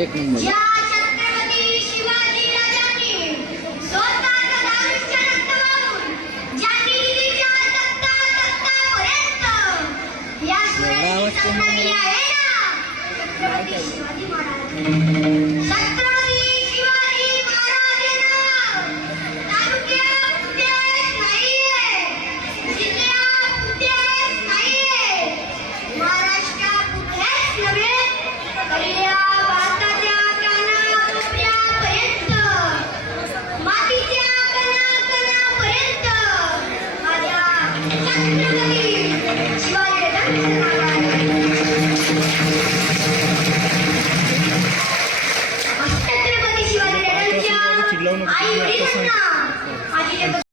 एक नंबर. ज्या छत्रपती शिवाजी राजांनी स्वतःचं आयुष्य रक्तवाहून ज्या दिल्लीच्या तख्तापर्यंत या सुरांनी चालना केली आहे ना, छत्रपती शिवाजी महाराज. छत्रपती शिवाजी महाराजांना तालुक्यात कुठेच नाहीये, जिल्ह्यात कुठेच नाहीये, महाराष्ट्रात कुठेच नव्हे, तर या भारताच्या कानाकोपऱ्यापर्यंत, मातीच्या कणाकणापर्यंत माझ्या छत्रपती